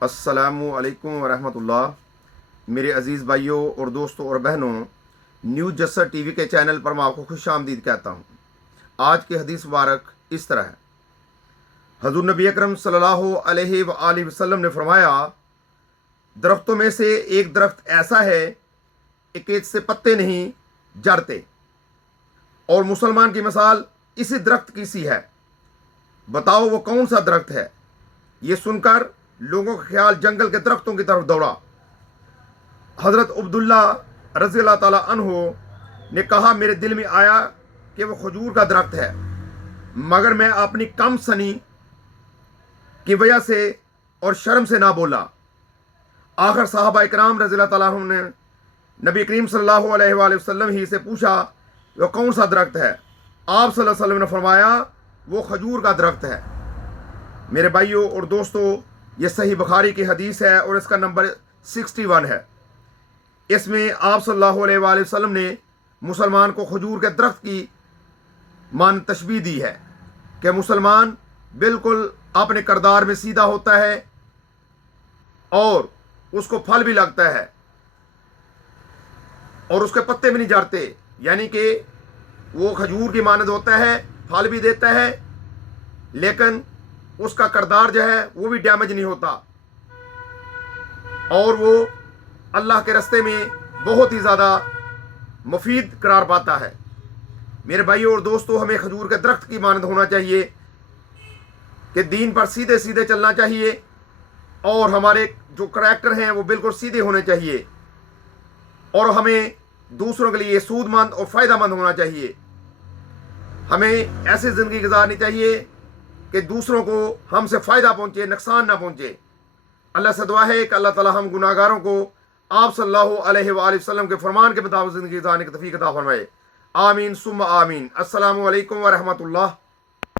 अस्सलामु अलैकुम वरहमतुल्लाह। मेरे अज़ीज़ भाइयों और दोस्तों और बहनों, न्यूज़ जस्सर टीवी के चैनल पर मैं आपको खुश आमदीद कहता हूँ। आज की हदीस मुबारक इस तरह है। हज़ूर नबी अकरम सल्लल्लाहु अलैहि वसल्लम ने फरमाया, दरख्तों में से एक दरख्त ऐसा है कि इससे पत्ते नहीं झड़ते और मुसलमान की मिसाल इसी दरख्त की सी है। बताओ वो कौन सा दरख्त है। ये सुनकर लोगों का ख्याल जंगल के दरख्तों की तरफ दौड़ा। हज़रत अब्दुल्ला रज़ी अल्लाह ताला अन्हो ने कहा, मेरे दिल में आया कि वो खजूर का दरख्त है, मगर मैं अपनी कम सनी की वजह से और शर्म से ना बोला। आखिर साहबा इकराम रज़ी अल्लाह ताला अन्हुम ने नबी करीम सल्लल्लाहु अलैहि वसल्लम ही से पूछा, वो कौन सा दरख्त है। आप सल्लल्लाहु अलैहि वसल्लम ने फरमाया, वो खजूर का दरख्त है। मेरे भाइयों और दोस्तों, ये सही बुखारी की हदीस है और इसका नंबर 61 है। इसमें आप सल्लल्लाहु अलैहि वसल्लम ने मुसलमान को खजूर के दरख्त की मान तशबीह दी है कि मुसलमान बिल्कुल अपने किरदार में सीधा होता है और उसको फल भी लगता है और उसके पत्ते भी नहीं झड़ते, यानी कि वो खजूर की मानद होता है, फल भी देता है, लेकिन उसका किरदार जो है वो भी डैमेज नहीं होता और वो अल्लाह के रास्ते में बहुत ही ज़्यादा मुफीद करार पाता है। मेरे भाइयों और दोस्तों, हमें खजूर के दरख्त की मानद होना चाहिए कि दीन पर सीधे सीधे चलना चाहिए और हमारे जो करैक्टर हैं वो बिल्कुल सीधे होने चाहिए और हमें दूसरों के लिए सूदमंद और फ़ायदेमंद होना चाहिए। हमें ऐसी ज़िंदगी गुजारनी चाहिए कि दूसरों को हमसे फ़ायदा पहुँचे, नुकसान ना पहुँचे। अल्लाह से दुआ है कि अल्लाह ताला हम गुनाहगारों को आप सल्लल्लाहु अलैहि वसल्लम के फरमान के मुताबिक ज़िंदगी गुजारने की तौफीक अता फरमाए। आमीन सुम्मा आमीन। अस्सलामु अलैकुम व रहमतुल्लाह।